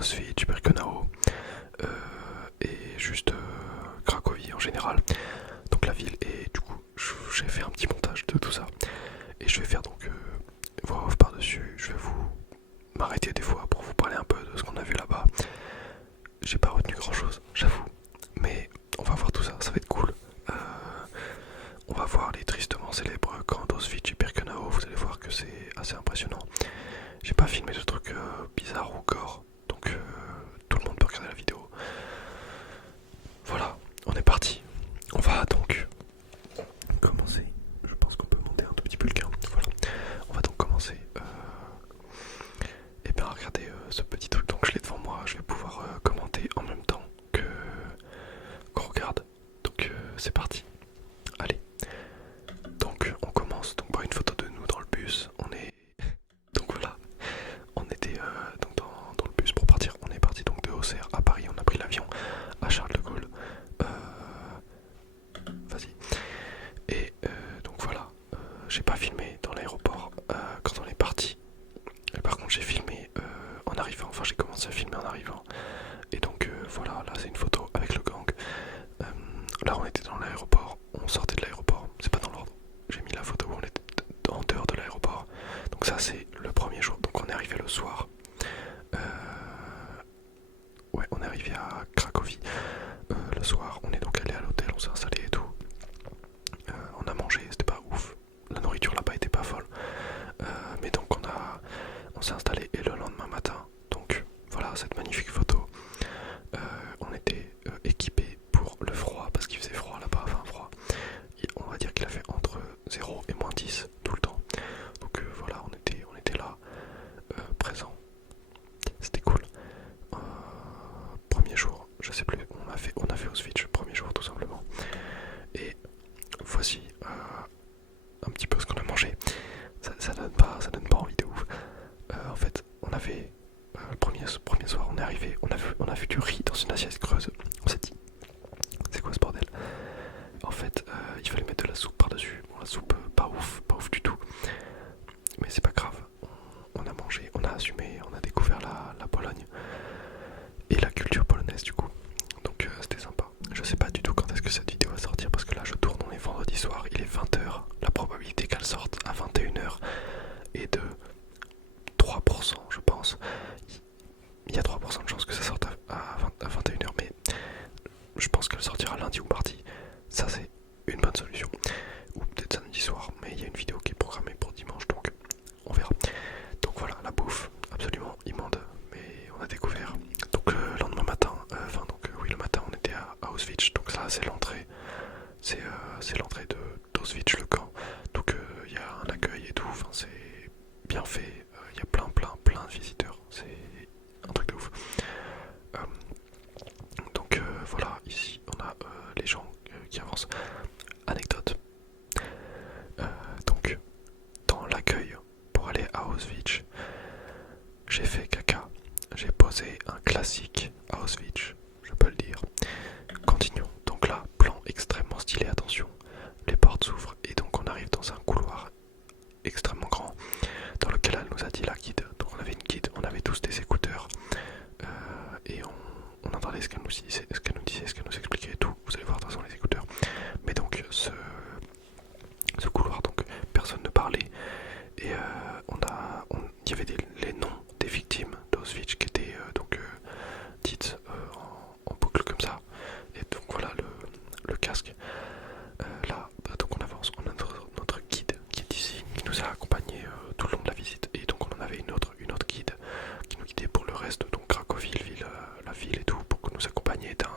Auschwitz, Birkenau et juste Cracovie en général. Donc la ville, et du coup j'ai fait un petit montage de tout ça. Et je vais faire donc voix off par-dessus. Je vais vous m'arrêter des fois pour vous parler un peu de ce qu'on a vu là-bas. J'ai pas retenu grand-chose, j'avoue. Mais on va voir tout ça, ça va être cool. On va voir les tristement célèbres camps d'Auschwitz et Birkenau. Vous allez voir que c'est assez impressionnant. J'ai pas filmé de trucs bizarres ou gore, donc tout le monde peut regarder la vidéo. Voilà, on est parti. On va donc commencer. Je pense qu'on peut monter un tout petit peu le gain. Voilà, on va donc commencer. Et bien regardez ce petit truc, donc je l'ai devant moi. Je vais pouvoir commenter en même temps que qu'on regarde. Donc c'est parti. Allez. Donc on commence. Donc bah, une photo de nous dans le bus. On est donc voilà. On était donc dans le bus pour partir. On est parti donc de Auxerre à Paris. On a pris l'avion à Charles de Gaulle. Vas-y. Et donc voilà. J'ai pas filmé dans l'aéroport quand on est parti. Par contre j'ai filmé en arrivant. Enfin j'ai commencé à filmer en arrivant. Et donc voilà. Là c'est une photo avec le gang. Là on était dans l'aéroport. On sortait de l'aéroport. C'est pas dans l'ordre. J'ai mis la photo où on était en dehors de l'aéroport. Donc ça c'est le premier jour. Donc on est arrivé le soir. Ouais, on est arrivé à Cracovie le soir. On est donc allé à l'hôtel, on s'est installé et tout. On a mangé, c'était pas ouf. La nourriture là-bas était pas folle. Mais donc on s'est installé et le lendemain matin. Donc voilà cette magnifique photo. On était équipés pour le froid parce qu'il faisait froid là-bas, enfin froid. Et on va dire qu'il a fait entre 0 et moins 10 tout le temps. Donc voilà, on était là, présents. C'était cool. Premier jour, je sais plus, on a fait Auschwitz, premier jour tout simplement. Et voici un petit peu ce qu'on a mangé. Ça donne pas envie de ouf. En fait, on avait le premier soir, on est arrivé, on a vu du riz dans une assiette creuse. On s'est dit, c'est quoi ce bordel? En fait, il fallait mettre de la soupe par-dessus. Bon, la soupe, pas ouf du tout. Mais c'est pas grave. On a mangé, on a assumé, on a découvert la Pologne et la culture polonaise du coup. Donc c'était sympa. Je sais pas du tout quand est-ce que cette vidéo va sortir parce que là je tourne, on est vendredi soir, il est 20h. La probabilité qu'elle sorte à 21h est de 3% je pense. Il y a 3% de chance que ça sorte à 21h, mais je pense qu'elle sortira lundi ou mardi. Ça c'est une bonne solution. Ou peut-être samedi soir, mais il y a une vidéo qui est programmée pour dimanche, donc on verra. Donc voilà, la bouffe, absolument immonde, mais on a découvert. Donc le lendemain matin, oui le matin on était à Auschwitz, donc ça c'est l'entrée. C'est l'entrée d'Auschwitz, le camp. Donc il y a un accueil et tout, enfin c'est bien fait, il y a plein de visiteurs, c'est un truc de ouf. Donc voilà, ici on a les gens qui avancent. Anecdote. Donc dans l'accueil pour aller à Auschwitz, j'ai fait caca. J'ai posé un classique à Auschwitz, je peux le dire. Continuons. Donc là, plan extrêmement stylé, attention. Les portes s'ouvrent et donc on arrive dans un couloir extrêmement grand dans lequel elle nous a dit la guide. Donc on avait une guide, on avait tous des écouteurs et on entendait ce qu'elle nous disait, ce qu'elle nous expliquait et tout. Vous allez voir de toute façon les écouteurs. Mais donc ce couloir, donc personne ne parlait et il y avait les noms des victimes d'Auschwitz qui étaient dites en boucle comme ça. Et donc voilà le casque. Là, donc on avance, on a notre guide qui est ici, qui nous a accompagnés tout le long de la visite. Et donc on en avait une autre guide qui nous guidait pour le reste, donc Cracovie, la ville et tout, pour que nous accompagner d'un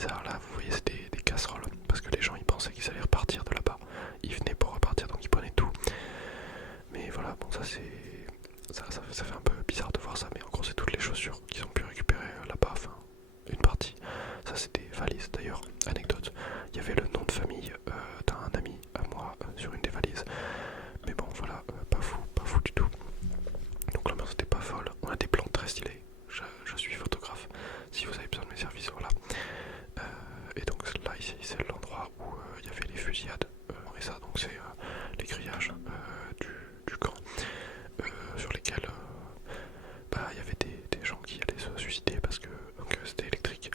bizarre là, vous voyez c'est des casseroles, parce que les gens ils pensaient qu'ils allaient repartir de là-bas, ils venaient pour repartir donc ils prenaient tout. Mais voilà, bon ça c'est... Ça fait un peu bizarre de voir ça, mais en gros c'est toutes les chaussures qu'ils ont pu récupérer là-bas, enfin une partie. Ça c'est des valises d'ailleurs, anecdote, il y avait le nom de famille d'un ami à moi sur une des valises. Mais bon voilà, pas fou du tout. Donc l'ambiance n'était pas folle, on a des plans très stylés, je suis photographe, si vous avez besoin de mes services, voilà. Et donc là ici c'est l'endroit où il y avait les fusillades, et ça donc c'est les grillages du camp, sur lesquels il y avait des gens qui allaient se suicider parce que c'était électrique,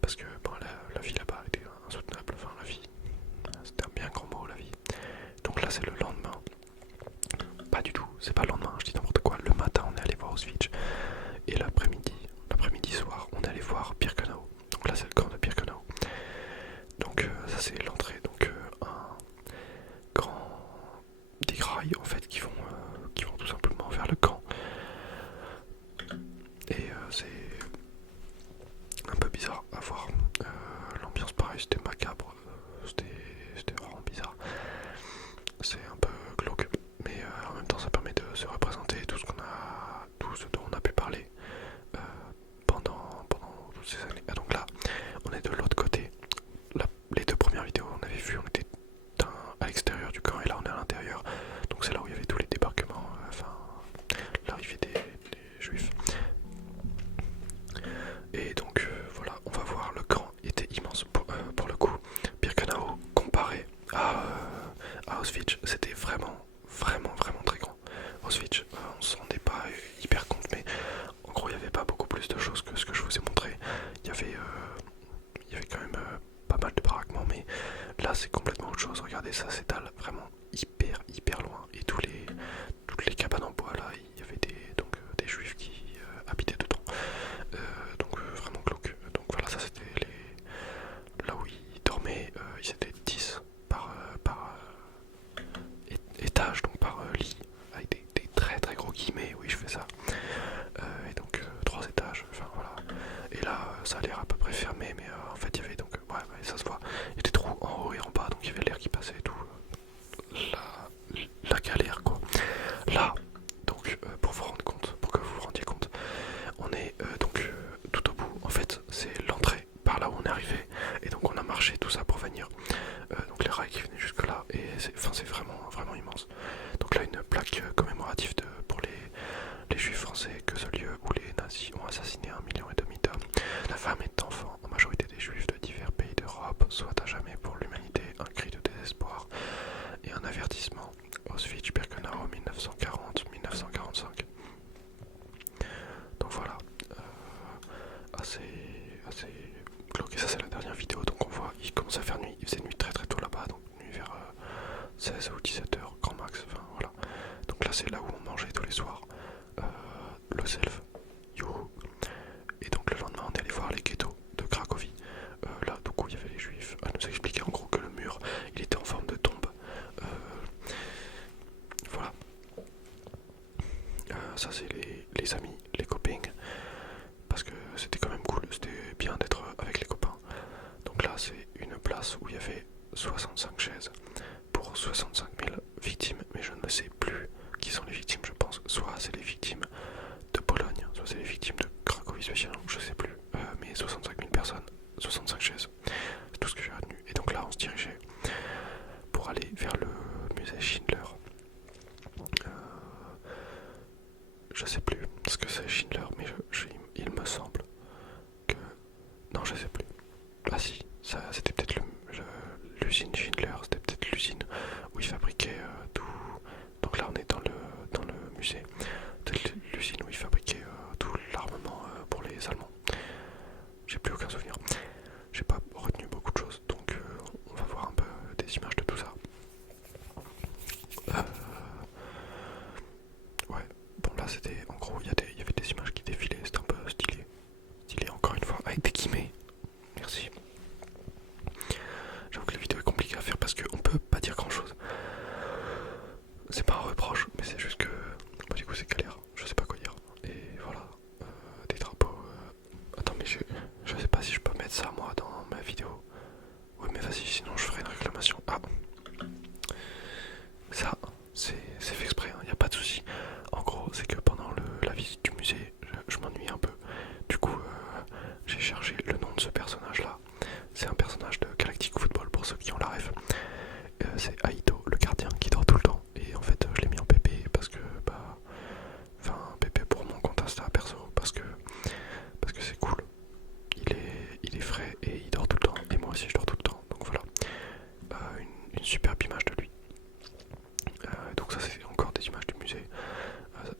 parce que bon, la vie là-bas était insoutenable, enfin la vie, c'était un bien grand mot la vie. Donc là c'est le lendemain, pas du tout, c'est pas le lendemain, je dis n'importe quoi, le matin on est allé voir Auschwitz, et l'après-midi soir on est allé voir Birkenau, donc là c'est le camp de Birkenau. Donc ça c'est l'entrée, donc des grailles en fait qui vont tout simplement vers le camp. Et c'est un peu bizarre à voir. L'ambiance pareil c'était macabre, c'était vraiment bizarre. C'est un peu glauque, mais en même temps ça permet de se représenter tout ce dont on a pu parler pendant toutes ces années. Et donc là on est de l'autre côté. Les deux premières vidéos on avait vu, on était à l'extérieur du camp et là on est à l'intérieur. Donc c'est là où il y avait tous les débarquements, l'arrivée des juifs. Et donc voilà, on va voir, le camp était immense pour le coup. Birkenau comparé à Auschwitz, c'était vraiment très grand. Auschwitz, on s'en rendait pas hyper compte, mais en gros il n'y avait pas beaucoup plus de choses que ce que je vous ai montré. Il y avait quand même pas mal de baraquements, mais là c'est complètement autre chose. Regardez, ça s'étale vraiment hyper loin, et toutes les cabanes en bois là, il y avait des juifs qui habitaient dedans, donc vraiment glauque. Donc voilà, ça c'était là où ils dormaient, ils étaient 10 par étage, donc par lit, avec des très gros guillemets, oui je fais ça, et donc 3 étages, enfin voilà. Et là ça a l'air à peu près fermé, mais en fait il y avait donc, ouais, ça se voit, il y a des trous en haut et en bas, donc il y avait l'air qui passait et tout. La galère quoi. Là, donc pour vous rendre compte, pour que vous vous rendiez compte, on est donc tout au bout. En fait, c'est l'entrée par là où on est arrivé, et donc on a marché tout ça pour venir. Donc les rails qui venaient jusque là, et c'est vraiment immense. Donc là, une plaque commémorative pour les juifs français, que ce lieu où les nazis ont assassiné 1,5 million d'hommes, de femmes et d'enfants, en majorité des juifs de divers pays d'Europe, soit à jamais pour l'humanité un cri de désespoir et un avertissement. Auschwitz-Birkenau 1940-1945. Donc voilà, assez glauque. Et ça c'est la dernière vidéo, donc on voit, il commence à faire nuit, il faisait nuit très tôt là-bas, donc nuit vers 16 ou 17 heures, grand max, enfin voilà. Donc là c'est là où on mangeait tous les soirs, le self, youhou. Et donc le lendemain on est allé voir les ghettos de Cracovie. Là du coup il y avait les juifs, elle nous a expliqué en gros que le mur il était en forme de tombe. Voilà. Ça c'est les amis, les copains, parce que c'était quand même cool, c'était bien d'être avec les copains. Donc là c'est une place où il y avait 65 chaises pour 65 000 victimes, mais je ne sais plus qui sont les victimes, je pense. Soit c'est les victimes de Pologne, soit c'est les victimes de Cracovie spécialement, je sais plus. Mais 65 000 personnes, 65 chaises, c'est tout ce que j'ai retenu. Et donc là on se dirigeait pour aller vers le musée Schindler. Je sais plus ce que c'est Schindler, mais il me semble que... Non, je sais plus. Ah si, ça c'était peut-être l'usine Schindler, c'était peut-être l'usine où ils fabriquaient tout. Donc là on est dans le musée, peut-être l'usine où ils fabriquaient tout l'armement pour les Allemands. J'ai plus aucun souvenir. J'ai pas retenu beaucoup de choses, donc on va voir un peu des images de tout ça. Ouais, bon là c'était, en gros il y avait des images qui défilaient, c'était un peu stylé encore une fois, avec des guillemets, merci. la vidéo. Oui mais vas-y, sinon je ferai une réclamation. Ah, ça c'est fait exprès, hein, y a pas de souci. En gros c'est que pendant la visite du musée, je m'ennuie un peu. Du coup j'ai cherché le nom de ce personnage là. C'est un personnage de Galactic Football pour ceux qui ont la ref. C'est Aito, le gardien qui dort tout le temps. Et en fait je l'ai mis en PP parce que bah... Enfin PP pour mon compte Insta perso parce que c'est cool. Il est frais et il dort tout le temps. Et moi aussi je dors tout le temps. Donc voilà. Une superbe image de lui. Donc ça c'est encore des images du musée.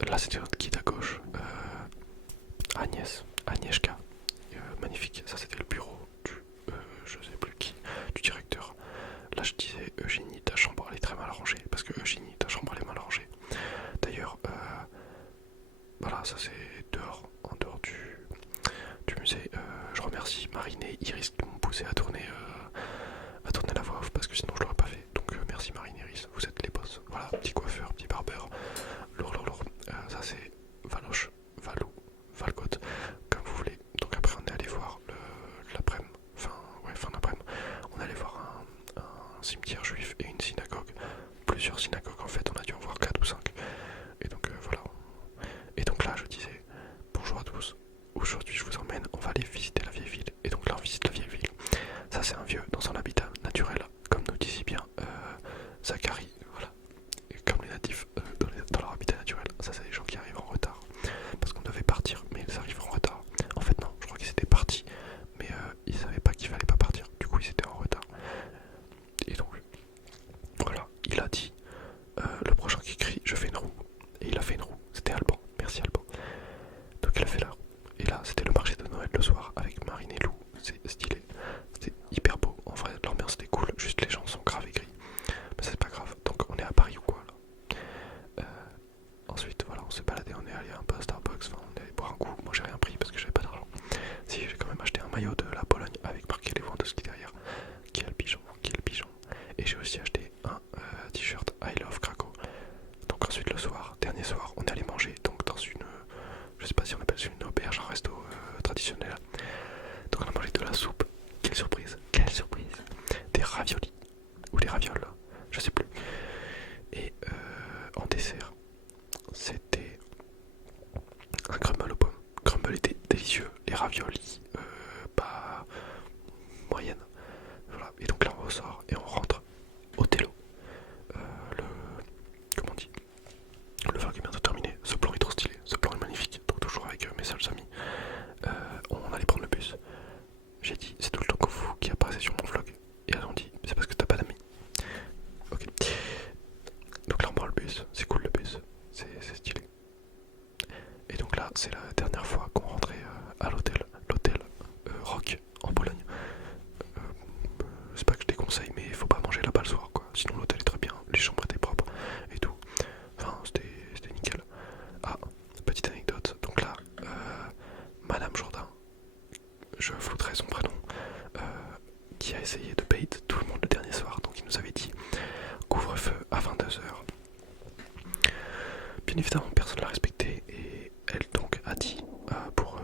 Là c'était notre guide à gauche. Agnieszka. Magnifique. Ça c'était le bureau du je sais plus qui, du directeur. Là je disais Eugénie, ta chambre elle est très mal rangée. Parce que Eugénie, ta chambre elle est mal rangée. D'ailleurs, voilà, ça c'est dehors, en dehors du musée. Je remercie Marine et Iris qui m'ont poussé à tourner la voix off parce que sinon je l'aurais pas fait. Donc merci Marine et Iris, vous êtes les boss. Voilà, petit coiffeur, petit barbeur. Lourd. Ça c'est Valoche, Valou, Valgoth, comme vous voulez. Donc après on est allé voir l'après-midi, fin d'après-midi, on est allé voir un cimetière juif et une synagogue. Plusieurs synagogues en fait, on a dû en voir 4 ou 5. Et donc voilà. Et donc là je disais, bonjour à tous, aujourd'hui je vous emmène, on va aller visiter la vieille ville. Et donc là on visite la vieille ville. Ça c'est un vieux dans son habitat naturel, comme nous dit si bien Zachary, voilà. Et comme les natifs dans leur habitat naturel, ça c'est des gens qui arrivent en retard. Parce qu'on devait partir, mais ils arrivent en retard. En fait non, je crois qu'ils étaient partis, mais ils savaient pas qu'il fallait pas partir. Du coup ils étaient en retard. Et donc, voilà, il a dit, le prochain qui crie, je fais une roue. Et il a fait une roue, c'était Alban, merci Alban. Donc il a fait la roue. Et là c'était le marché de Noël le soir avec Marine et Lou, c'est stylé. C'était hyper beau, en vrai l'ambiance était cool, juste les gens sont grave aigris. Mais c'est pas grave, donc on est à Paris ou quoi là. Ensuite voilà, on s'est baladé, on est allé un peu à Starbucks, enfin on est allé boire un coup, moi j'ai rien pris parce que j'avais pas d'argent. Si, j'ai quand même acheté un maillot de la Pologne avec marqué les Lewandowski derrière. Qui est le pigeon. Et j'ai aussi acheté un t-shirt I Love Krakow. Donc ensuite le soir, dernier soir, on est allé manger donc dans une, je sais pas si on appelle ça une auberge, un resto traditionnel. Donc on a mangé de la soupe. Quelle surprise. Des raviolis. Ou des ravioles, je sais plus. Et en dessert, c'était un crumble aux pommes. Crumble était délicieux. Les raviolis, pas moyenne. Voilà. Et donc là on ressort et on rentre au télo. Comment on dit, le vlog est bientôt terminé. Ce plan est trop stylé, ce plan est magnifique. Donc toujours avec mes seuls amis. On allait prendre le bus. J'ai dit c'est tout le temps que vous qui apparaissez sur mon vlog. Et elles ont dit c'est parce que t'as pas d'amis. Ok. Donc là on prend le bus, c'est cool le bus, c'est stylé. Et donc là c'est la dernière fois qu'on rentrait à l'hôtel Rock en Pologne. C'est pas que je déconseille, mais il faut pas manger là-bas le soir quoi. Sinon l'hôtel est très bien, les chambres étaient propres et tout. Enfin c'était nickel. Ah, petite anecdote, donc là Madame Jourdain, je flouterai son prénom, qui a essayé de bait tout le monde le dernier soir. Donc il nous avait dit couvre-feu à 22h. Bien évidemment personne l'a respecté et elle donc a dit pour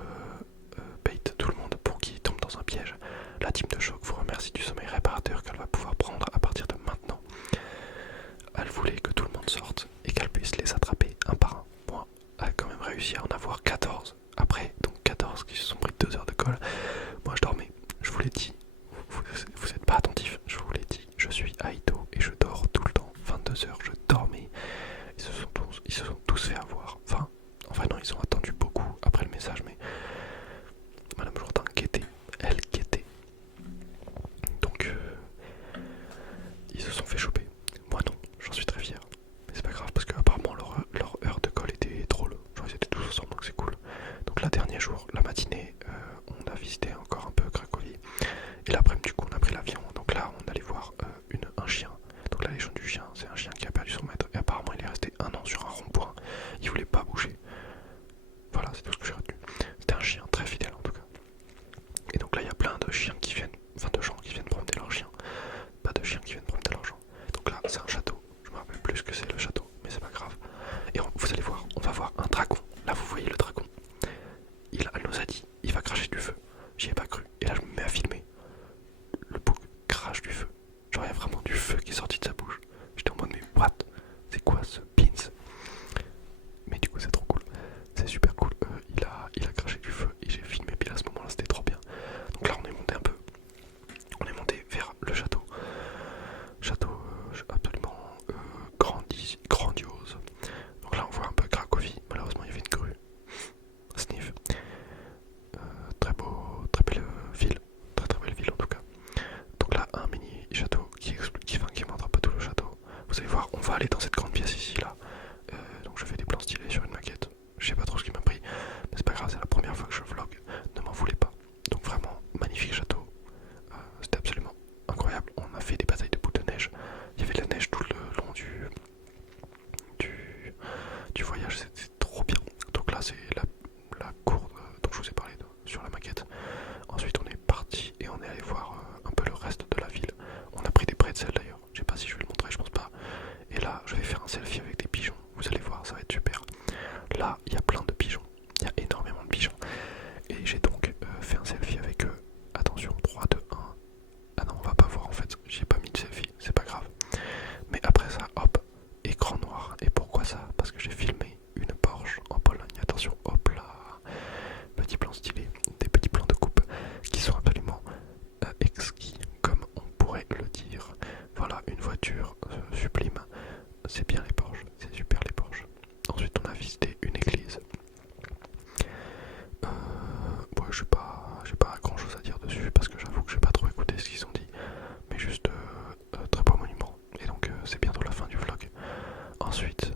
bait tout le monde pour qu'il tombe dans un piège. La team de choc vous remercie du sommeil réparateur qu'elle va pouvoir prendre à partir de maintenant. Elle voulait que tout le monde sorte et qu'elle puisse les attraper un par un. Moi, elle a quand même réussi à en avoir 14 après, donc 14 qui se sont pris 2 heures de colle. Moi je dormais, je vous l'ai dit, vous êtes pas attentifs, je vous l'ai dit, je suis Aito et je dors tout le temps, 22h je dormais. Ils se sont tous fait avoir, enfin non, ils ont attendu beaucoup après le message, mais Madame Jourdain guettait, elle guettait. Donc ils se sont fait choper. Moi non, j'en suis très fier. Mais c'est pas grave parce qu'apparemment leur heure de colle était drôle. Genre ils étaient tous ensemble donc c'est cool. Donc là dernier jour, la matinée, on a visité encore un peu Cracovie. Et l'après-midi du coup on a pris l'avion. Donc là on allait voir un chien. Donc la légende du chien, c'est un chien qui a perdu son maître. Et apparemment il est resté 1 an sur un rond-point. Il voulait pas bouger. Voilà, c'est tout ce que j'ai retenu. C'était un chien très fidèle en tout cas. Et donc là il y a plein de chiens qui viennent, enfin de gens qui viennent promener leurs chiens. Pas de chiens qui viennent promener leurs gens. Donc sorti de sa bouche. J'étais en mode mais what? C'est quoi ce pins? Mais du coup c'est trop cool, c'est super cool. Il a craché du feu et j'ai filmé pile à ce moment là, c'était trop bien. Donc là on est monté un peu, on est monté vers le château. Château absolument grandiose. Donc là on voit un peu Cracovie, malheureusement il y avait une grue. Sniff. Très belle ville, très belle ville en tout cas. Donc là un mini château qui montre un peu tout le château. Vous allez voir, on va aller dans cette grande pièce ici là. Donc je fais des plans stylés sur une maquette. Je sais pas trop ce qui m'a pris, mais c'est pas grave, c'est la première fois que je vlog. Ne m'en voulez pas. Donc vraiment magnifique château. C'était absolument incroyable. On a fait des batailles de boules de neige. Il y avait de la neige tout le long du voyage, c'était trop bien. Donc là c'est la cour dont je vous ai parlé sur la maquette. Ensuite on est parti et on est allé voir un peu le reste de la ville. On a pris des pretzels d'ailleurs, je sais pas si je vais le montrer, je pense pas. Et là je vais faire un selfie avec des pigeons, vous allez voir, ça va être super. Là il y a plein de pigeons, il y a énormément de pigeons. Et j'ai donc fait un selfie avec eux. Attention, 3, 2, 1. Ah non, on va pas voir en fait, j'ai pas mis de selfie, c'est pas grave. Mais après ça, hop, écran noir. Et pourquoi ça? Parce que j'ai filmé une Porsche en Pologne. Attention, hop là. Petit plan stylé, des petits plans de coupe qui sont absolument exquis, comme on pourrait le dire. Voilà, une voiture sublime. C'est bien les Porsche, c'est super les Porsche. Ensuite, on a visité une église. Ouais, j'ai pas grand chose à dire dessus parce que j'avoue que j'ai pas trop écouté ce qu'ils ont dit. Mais juste très beau monument. Et donc c'est bientôt la fin du vlog. Ensuite,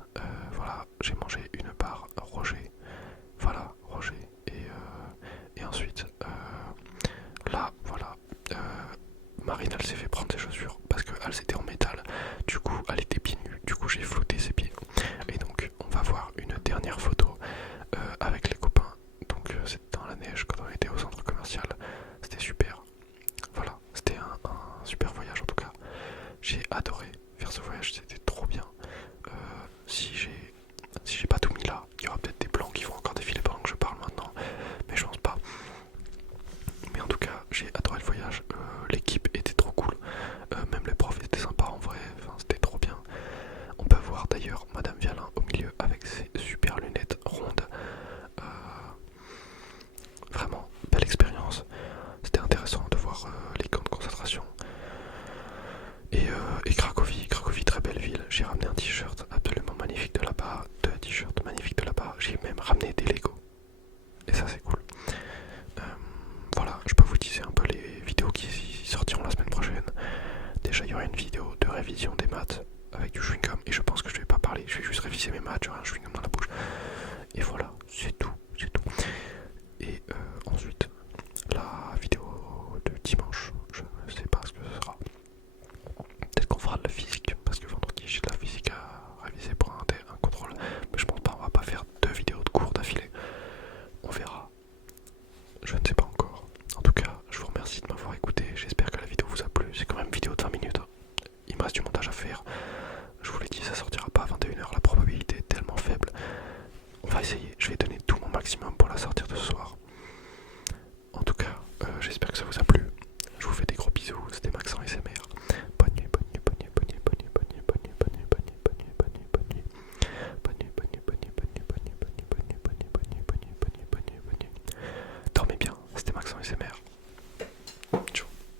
voilà, j'ai mangé une barre Roger. Voilà, Roger. Et ensuite, là, voilà, Marine, elle s'est fait prendre ses chaussures parce qu'elles étaient en métal. Du coup, elle était pieds nus. Du coup, j'ai flouté ses pieds. Et donc, on va voir une dernière photo avec les copains. Donc, c'était dans la neige quand on était au centre commercial. C'était super. Voilà, c'était un super voyage en tout cas. J'ai adoré faire ce voyage, c'était trop bien. Si j'ai pas tout mis là, il y aura peut-être des plans qui vont encore défiler pendant que je parle maintenant, mais je pense pas. Mais en tout cas, j'ai adoré le voyage. L'équipe était trop cool, même les profs étaient sympas en vrai. Enfin, c'était trop bien. On peut voir d'ailleurs Madame Vialin au milieu avec ses super lunettes rondes. Vraiment belle expérience. C'était intéressant de voir les camps de concentration. Et Cracovie, très belle ville. J'ai ramené un t-shirt absolument magnifique de là-bas, deux t-shirts magnifiques de là-bas. J'ai même ramené des Lego. Et ça c'est cool. Voilà, je peux vous teaser un peu les vidéos qui sortiront la semaine prochaine. Déjà il y aura une vidéo de révision des maths avec du chewing-gum. Et je pense que je vais pas parler, je vais juste réviser mes maths, j'aurai un chewing-gum dans la bouche. Et voilà, c'est tout. Et ensuite, la vidéo de dimanche, je ne sais pas ce que ce sera. Peut-être qu'on fera de la physique, parce que vendredi j'ai de la physique à réviser pour un contrôle. Mais je pense pas, on va pas faire 2 vidéos de cours d'affilée. On verra. Je ne sais pas encore. En tout cas, je vous remercie de m'avoir écouté. J'espère que la vidéo vous a plu. C'est quand même une vidéo de 20 minutes. Il me reste du montage à faire. Je vous l'ai dit, ça sortira pas à 21h. La probabilité est tellement faible. On va essayer. Je vais donner tout mon maximum pour la sortir de ce soir.